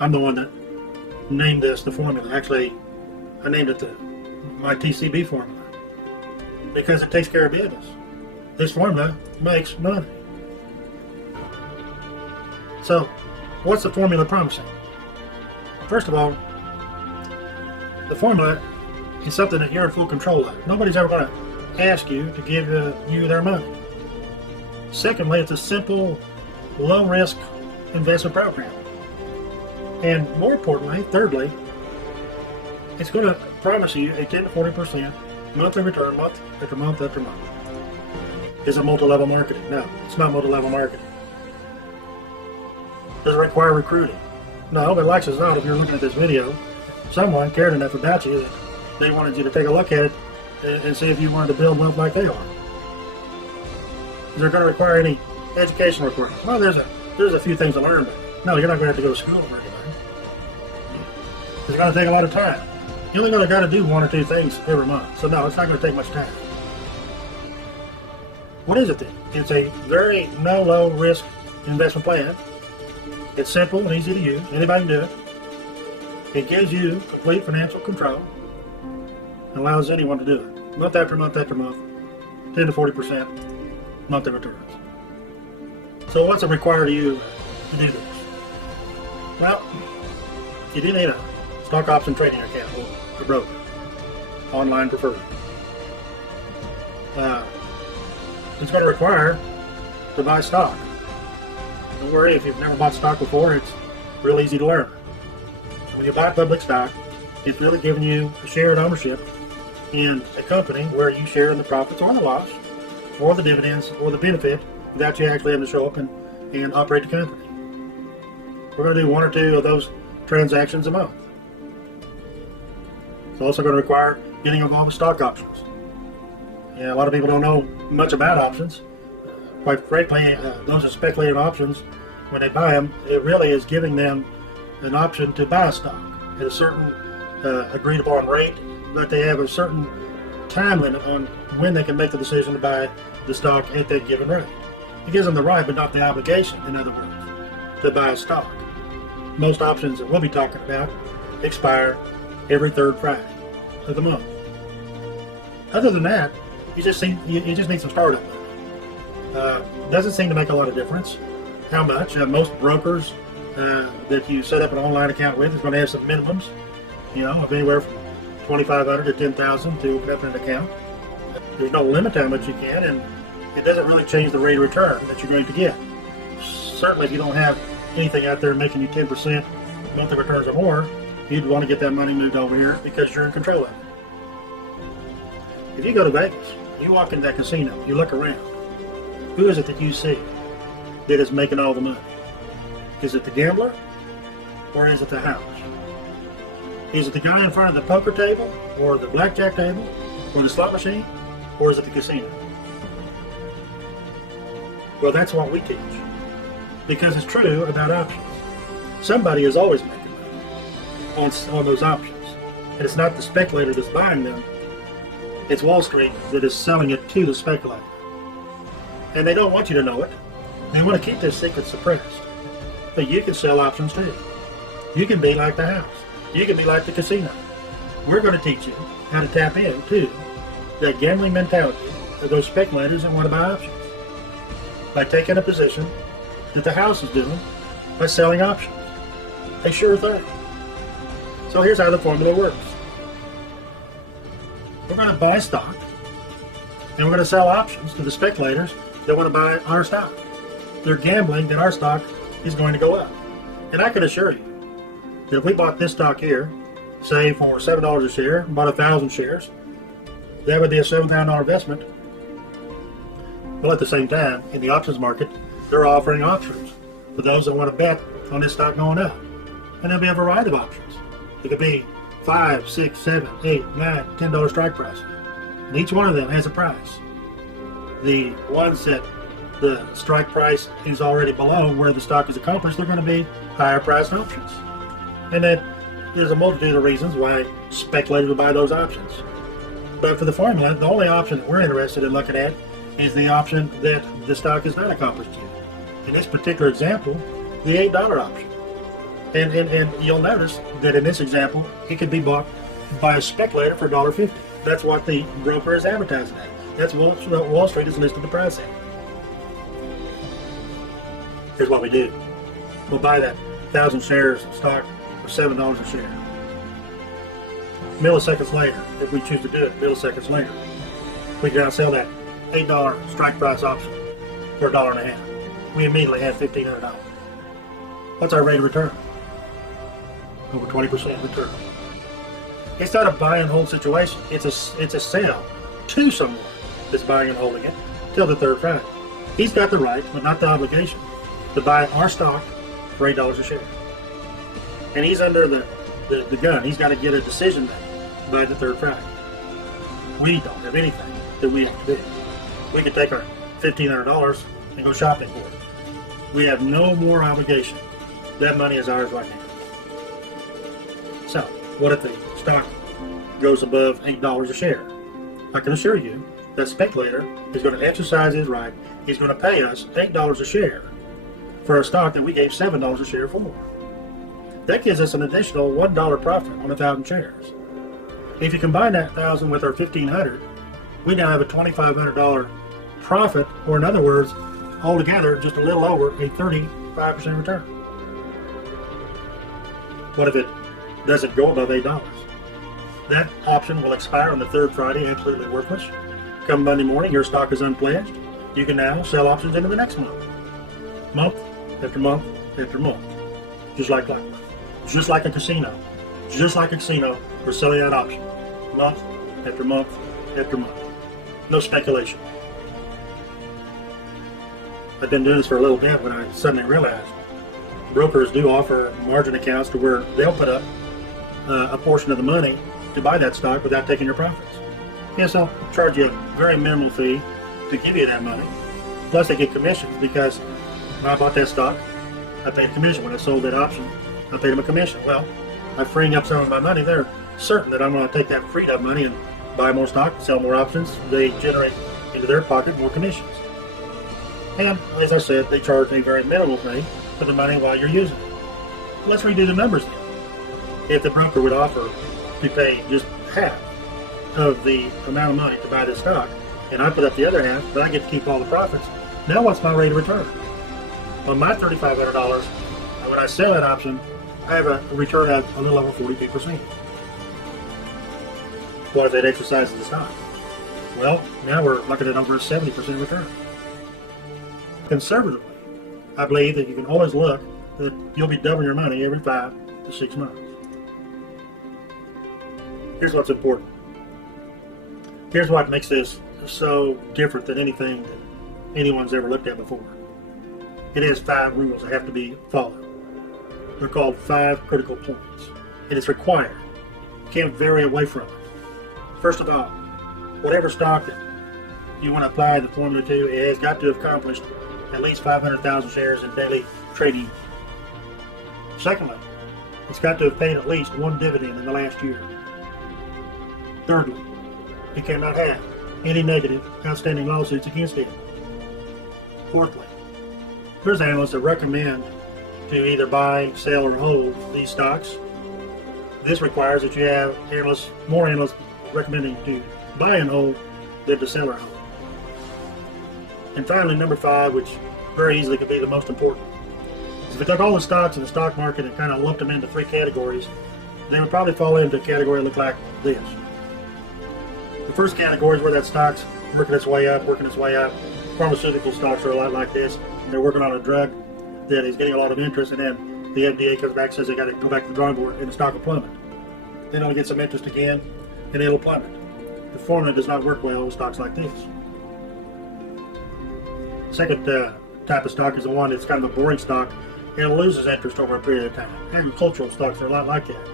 I'm the one that named this the formula. Actually, I named it my TCB formula because it takes care of business. This formula makes money. So, what's the formula promising? First of all, the formula is something that you're in full control of. Nobody's ever going to ask you to give you their money. Secondly, it's a simple, low-risk investment program. And more importantly, thirdly, it's going to promise you a 10 to 40% monthly return month after month after month. Is it multi-level marketing? No, it's not multi-level marketing. Does it require recruiting? No, but like as not, if you're looking at this video, someone cared enough about you that they wanted you to take a look at it and see if you wanted to build wealth like they are. Is there going to require any education requirements? Well, there's a few things to learn, but no, you're not going to have to go to school to learn anything. It's going to take a lot of time. You're only going to got to do one or two things every month, so no, it's not going to take much time. What is it then? It's a very low risk investment plan. It's simple and easy to use. Anybody can do it. It gives you complete financial control and allows anyone to do it. Month after month after month, 10 to 40% monthly returns. So what's it require of you to do this? Well, you do need a stock option trading account or a broker, online preferred. It's going to require to buy stock. Don't worry, if you've never bought stock before, it's real easy to learn. When you buy public stock, it's really giving you a shared ownership in a company where you share in the profits or the loss, or the dividends, or the benefit without you actually having to show up and operate the company. We're going to do one or two of those transactions a month. It's also going to require getting involved with stock options. Yeah, a lot of people don't know much about options. Quite frankly, those are speculative options. When they buy them, it really is giving them an option to buy a stock at a certain agreed upon rate, but they have a certain time limit on when they can make the decision to buy the stock at that given rate. It gives them the right, but not the obligation, in other words, to buy a stock. Most options that we'll be talking about expire every third Friday of the month. Other than that, you just need some startup money. Doesn't seem to make a lot of difference how much. Most brokers that you set up an online account with is going to have some minimums, of anywhere from $2,500 to $10,000 to open up an account. There's no limit to how much you can, and it doesn't really change the rate of return that you're going to get. Certainly, if you don't have anything out there making you 10% monthly returns or more, you'd want to get that money moved over here because you're in control of it. If you go to Vegas, you walk into that casino, you look around, who is it that you see that is making all the money? Is it the gambler or is it the house? Is it the guy in front of the poker table or the blackjack table or the slot machine, or is it the casino? Well, that's what we teach, because it's true about options. Somebody is always making money on those options, and it's not the speculator that's buying them. It's Wall Street that is selling it to the speculator. And they don't want you to know it. They want to keep their secrets suppressed. But you can sell options too. You can be like the house. You can be like the casino. We're going to teach you how to tap into that gambling mentality of those speculators that want to buy options by taking a position that the house is doing by selling options. A sure thing. So here's how the formula works. We're going to buy stock, and we're going to sell options to the speculators that want to buy our stock. They're gambling that our stock is going to go up. And I can assure you that if we bought this stock here, say for $7 a share, bought 1,000 shares, that would be a $7,000 investment. Well, at the same time, in the options market, they're offering options for those that want to bet on this stock going up. And there'll be a variety of options. It could be $5, $6, $7, $8, $9, $10 strike prices. And each one of them has a price. The ones that the strike price is already below where the stock is accomplished, they're going to be higher priced options. And that there's a multitude of reasons why speculators will buy those options. But for the formula, the only option that we're interested in looking at is the option that the stock is not accomplished yet. In this particular example, the $8 option. And you'll notice that in this example, it could be bought by a speculator for $1.50. That's what the broker is advertising at. That's what Wall Street is listed the price at. Here's what we do. We'll buy that 1,000 shares of stock for $7 a share. Milliseconds later, if we choose to do it, milliseconds later, we can now sell that $8 strike price option for $1.50. We immediately have $1,500. What's our rate of return? Over 20% return. It's not a buy and hold situation. It's a sale to someone that's buying and holding it till the third Friday. He's got the right, but not the obligation, to buy our stock for $8 a share. And he's under the gun. He's got to get a decision made by the third Friday. We don't have anything that we have to do. We could take our $1,500 and go shopping for it. We have no more obligation. That money is ours right now. So, what if the stock goes above $8 a share? I can assure you that speculator is going to exercise his right. He's going to pay us $8 a share for a stock that we gave $7 a share for. That gives us an additional $1 profit on 1,000 shares. If you combine that 1,000 with our 1,500, we now have a $2,500 profit, or in other words, altogether just a little over a 35% return. What if it doesn't go above $8? That option will expire on the third Friday, absolutely worthless. Come Monday morning, your stock is unpledged. You can now sell options into the next month. Month after month after month. Just like that. Just like a casino. Just like a casino, we're selling that option. Month after month after month. No speculation. I've been doing this for a little bit when I suddenly realized brokers do offer margin accounts to where they'll put up a portion of the money to buy that stock without taking your profits. Yes, I'll charge you a very minimal fee to give you that money. Plus they get commissions, because when I bought that stock, I paid a commission. When I sold that option, I paid them a commission. Well, by freeing up some of my money, they're certain that I'm going to take that freed up money and buy more stock, sell more options. They generate into their pocket more commissions. And as I said, they charge a very minimal fee for the money while you're using it. Let's redo the numbers then. If the broker would offer to pay just half of the amount of money to buy this stock, and I put up the other half, but I get to keep all the profits, now what's my rate of return? On my $3,500, when I sell that option, I have a return of a little over 42%. What if it exercises the stock? Well, now we're looking at over a 70% return. Conservatively, I believe that you can always look that you'll be doubling your money every 5 to 6 months. Here's what's important. Here's what makes this so different than anything that anyone's ever looked at before. It has 5 rules that have to be followed. They're called 5 critical points. It is required. You can't vary away from it. First of all, whatever stock that you want to apply the formula to, it has got to have accomplished at least 500,000 shares in daily trading. Secondly, it's got to have paid at least 1 dividend in the last year. Thirdly, it cannot have any negative outstanding lawsuits against it. Fourthly, there's analysts that recommend to either buy, sell, or hold these stocks. This requires that you have more analysts recommending to buy and hold than to sell or hold. And finally, number 5, which very easily could be the most important, is if we took all the stocks in the stock market and kind of lumped them into 3 categories, they would probably fall into a category that look like this. The first category is where that stock's working its way up. Pharmaceutical stocks are a lot like this. They're working on a drug that is getting a lot of interest, and then the FDA comes back and says they got to go back to the drawing board, and the stock will plummet. Then it'll get some interest again, and it'll plummet. The formula does not work well with stocks like this. Second type of stock is the one that's kind of a boring stock, and it loses interest over a period of time. Agricultural stocks are a lot like that,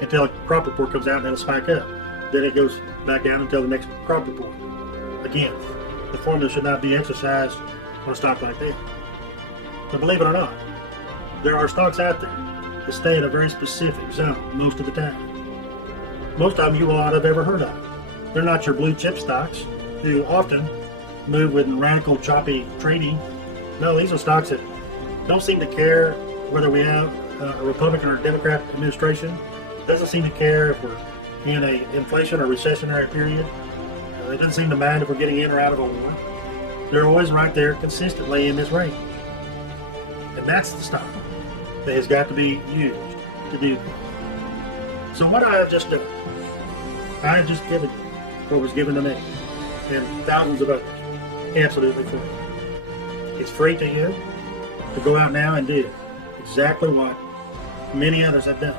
until a crop report comes out and it'll spike up. Then it goes back down until the next crop report. Again, the formula should not be exercised on a stock like that. But believe it or not, there are stocks out there that stay in a very specific zone most of the time. Most of them you will not have ever heard of. They're not your blue chip stocks who often move with radical choppy trading. No, these are stocks that don't seem to care whether we have a Republican or Democrat administration doesn't seem to care if we're in a inflation or recessionary period. They doesn't seem to mind if we're getting in or out of a war. They're always right there consistently in this range. And that's the style that has got to be used to do that. So what I have just done, I have just given you what was given to me and thousands of others, absolutely free. It's free to you to go out now and do exactly what many others have done.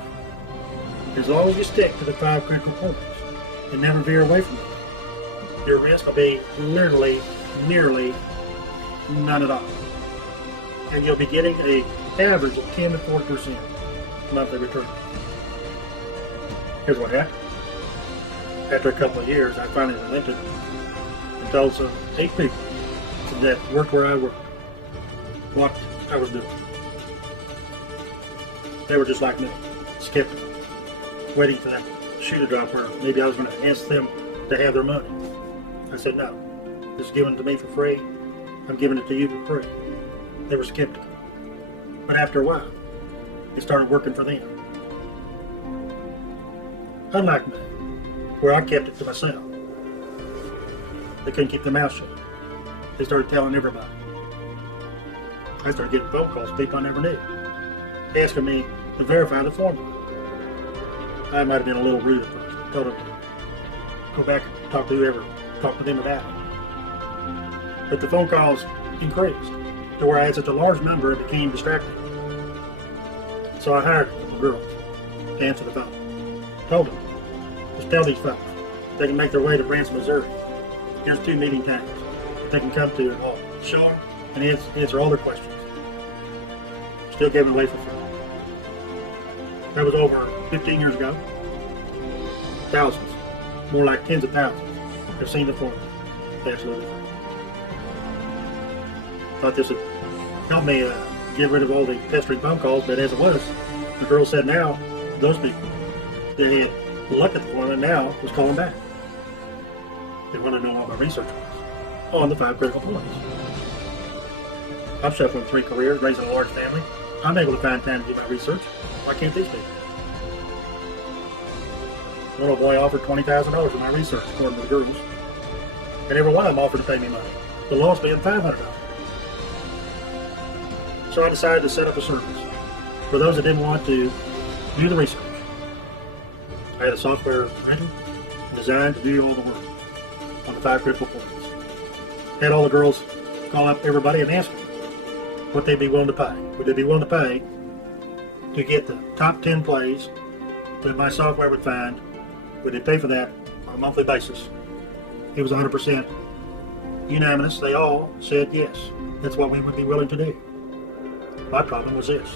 As long as you stick to the 5 critical points and never veer away from them, your risk will be literally nearly none at all. And you'll be getting an average of 10 to 40% monthly return. Here's what happened. After a couple of years, I finally relented and told some 8 people that worked where I worked what I was doing. They were just like me, skeptical, waiting for that shoe to drop where maybe I was going to ask them to have their money. I said, no, this is given to me for free. I'm giving it to you for free. They were skeptical. But after a while, it started working for them. Unlike me, where I kept it to myself. They couldn't keep their mouth shut. They started telling everybody. I started getting phone calls, people I never knew, asking me to verify the formula. I might have been a little rude at first. I told them to go back and talk to whoever talked to them about it. But the phone calls increased to where I had such a large number it became distracting. So I hired a couple girls to answer the phone. Told them, just tell these folks they can make their way to Branson, Missouri. Here's 2 meeting times they can come to and all. Show them and answer all their questions. Still gave it away for free. That was over 15 years ago. Thousands, more like tens of thousands, have seen the formula. Absolutely free. Thought this would help me get rid of all the pestering phone calls, but as it was, the girl said now, those people that had looked at the formula now was calling back. They want to know all my research was on the 5 critical points. I'm shuffling 3 careers, raising a large family. I'm able to find time to do my research. Why can't these people? Little boy offered $20,000 for my research, according to the girls. And every one of them offered to pay me money. The lowest being $500. So I decided to set up a service for those that didn't want to do the research. I had a software written and designed to do all the work on the 5 critical points. Had all the girls call up everybody and ask them what they'd be willing to pay. Would they be willing to pay to get the top 10 plays that my software would find? Would they pay for that on a monthly basis? It was 100% unanimous. They all said yes. That's what we would be willing to do. My problem was this,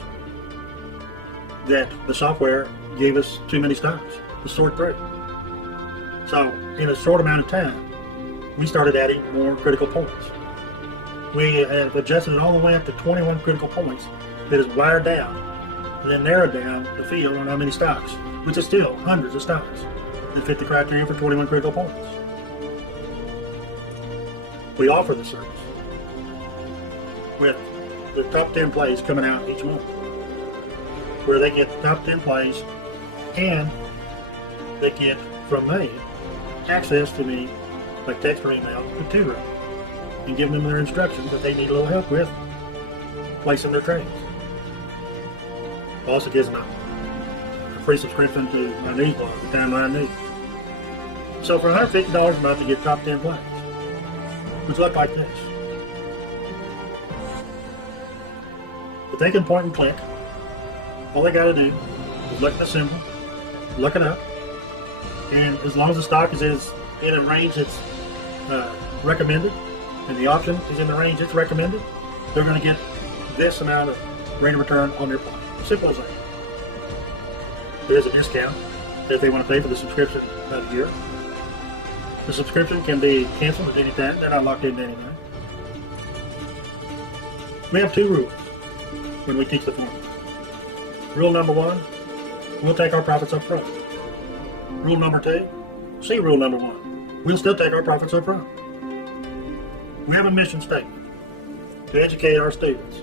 that the software gave us too many styles to sort through. So in a short amount of time, we started adding more critical points. We have adjusted it all the way up to 21 critical points that is wired down and then narrowed down the field on how many stocks, which is still hundreds of stocks that fit the criteria for 21 critical points. We offer the service with the top 10 plays coming out each month, where they get the top 10 plays and they get from me access to me by text or email to tutor and give them their instructions that they need a little help with placing their trades. Also gives them a free subscription to my news blog, the Timeline News. So for $150 a month, you get top 10 plays, which look like this. But they can point and click. All they got to do is look at the symbol, look it up, and as long as the stock is in a range that's recommended, and the option is in the range it's recommended, they're going to get this amount of rate of return on their play. Simple as that. There is a discount if they want to pay for the subscription of the year. The subscription can be canceled at any time. They're not locked into anything. We have 2 rules when we teach the formula. Rule number 1, we'll take our profits up front. Rule number 2, see rule number 1, we'll still take our profits up front. We have a mission statement to educate our students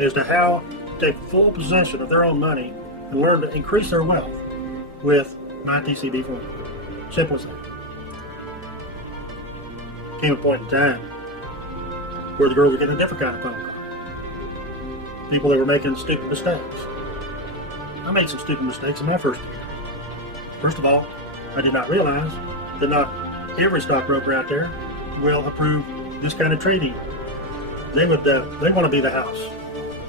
as to how take full possession of their own money and learn to increase their wealth with my TCB formula. Simple as that. Came a point in time where the girls were getting a different kind of phone call. People that were making stupid mistakes. I made some stupid mistakes in my first year. First of all, I did not realize that not every stockbroker out there will approve this kind of trading. They want to be the house.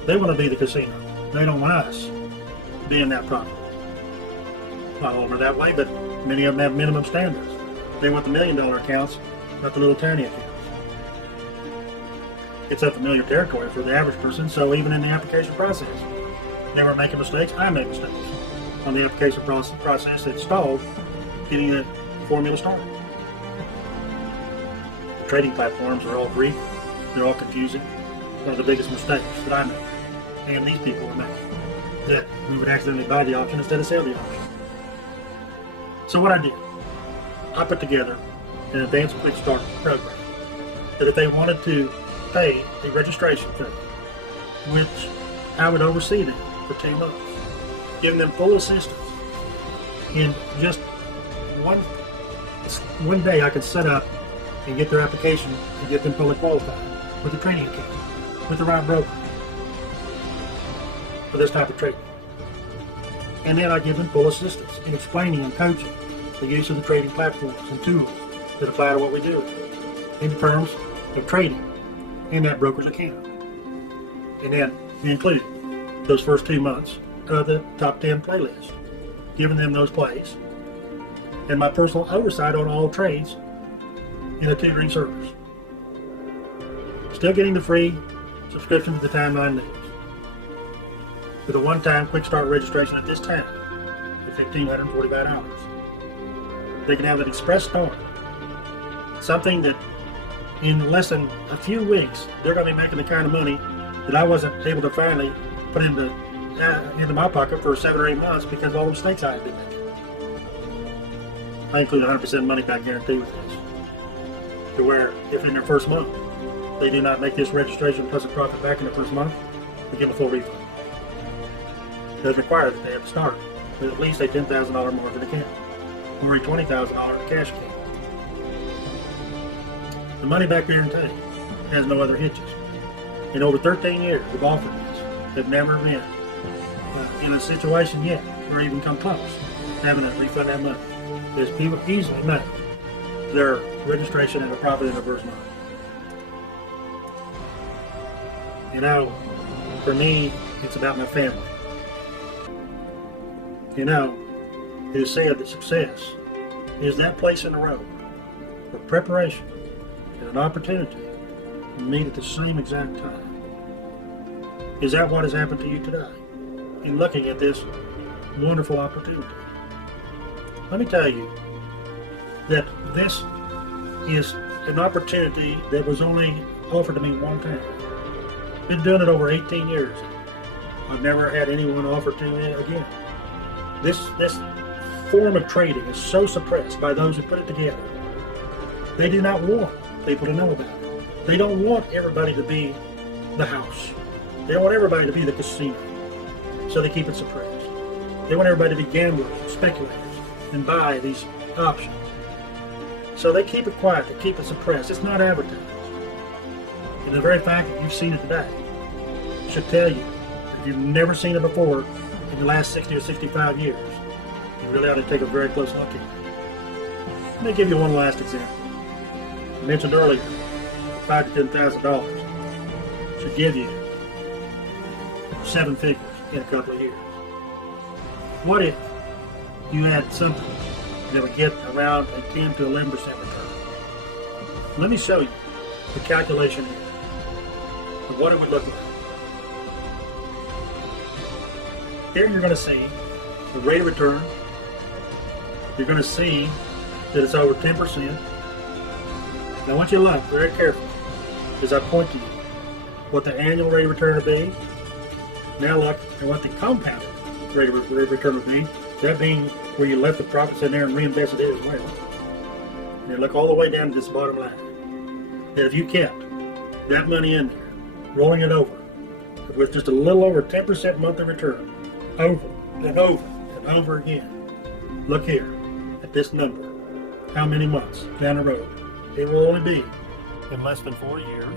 They want to be the casino. They don't want us being that profit. Not all are that way, but many of them have minimum standards. They want the $1 million accounts, not the little tiny accounts. It's unfamiliar territory for the average person, so even in the application process, they were making mistakes. I made mistakes on the application process that stalled getting the formula started. The trading platforms are all Greek. They're all confusing. One of the biggest mistakes that I made, and these people were making, that we would accidentally buy the option instead of sell the option. So what I did, I put together an advanced quick start program that if they wanted to pay a registration fee, which I would oversee them for 2 months, giving them full assistance. In just one day I could set up and get their application and get them fully qualified with a trading account, with the right broker for this type of trading. And then I give them full assistance in explaining and coaching the use of the trading platforms and tools that apply to what we do in terms of trading in that broker's account. And then we include those first 2 months of the top 10 playlist, giving them those plays, and my personal oversight on all trades in a tutoring service. Still getting the free subscription to the Timeline News with a one-time quick start registration at this time for $1,545. They can have an express start, something that in less than a few weeks they're going to be making the kind of money that I wasn't able to finally put into my pocket for 7 or 8 months because of all the mistakes I had been making. I include a 100% money back guarantee with this, to where if in their first month they do not make this registration plus a profit back in the first month, we give them a full refund. It doesn't require that they have to start with at least a $10,000 margin account or a $20,000 cash account. The money back guarantee has no other hitches. In over 13 years of offering this, they've never been in a situation yet or even come close to having to refund that money. Because people easily make their registration and a profit in the first month. You know, for me, it's about my family. You know, it is said that success is that place in the road where preparation and an opportunity meet at the same exact time. Is that what has happened to you today in looking at this wonderful opportunity? Let me tell you that this is an opportunity that was only offered to me one time. Been doing it over 18 years. I've never had anyone offer to me again. This form of trading is so suppressed by those who put it together. They do not want people to know about it. They don't want everybody to be the house. They don't want everybody to be the casino. So they keep it suppressed. They want everybody to be gamblers, speculators, and buy these options. So they keep it quiet, they keep it suppressed. It's not advertised. And the very fact that you've seen it today should tell you that if you've never seen it before in the last 60 or 65 years, you really ought to take a very close look at it. Let me give you one last example. I mentioned earlier, $5,000 to $10,000 should give you 7 figures in a couple of years. What if you had something that would get around a 10 to 11% return? Let me show you the calculation here of what it would look like. Here you're going to see the rate of return. You're going to see that it's over 10%. Now I want you to look very carefully as I point to you what the annual rate of return will be. Now look at what the compounded rate of return would be. That being where you left the profits in there and reinvested it as well. And look all the way down to this bottom line. That if you kept that money in there, rolling it over with just a little over 10% monthly return, over and over and over again. Look here at this number. How many months down the road it will only be in less than 4 years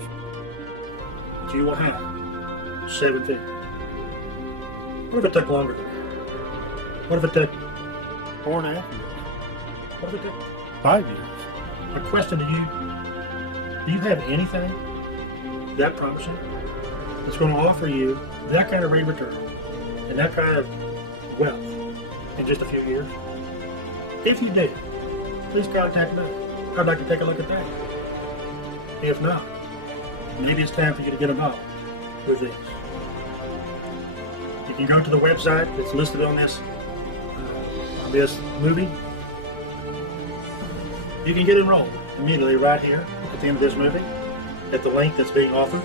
that you will have 17. What if it took longer than that? What if it took 4.5 years? What if it took 5 years? My question to you, do you have anything that promising that's going to offer you that kind of rate of return and that kind of wealth in just a few years? If you do, please contact me. I'd like to take a look at that. If not, maybe it's time for you to get involved with this. You can go to the website that's listed on this movie. You can get enrolled immediately right here at the end of this movie at the link that's being offered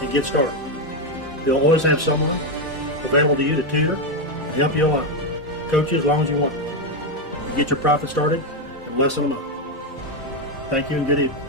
and get started. They'll always have someone available to you to tutor and help you along. Coach you as long as you want. You get your profit started in less than a month. Thank you and good evening.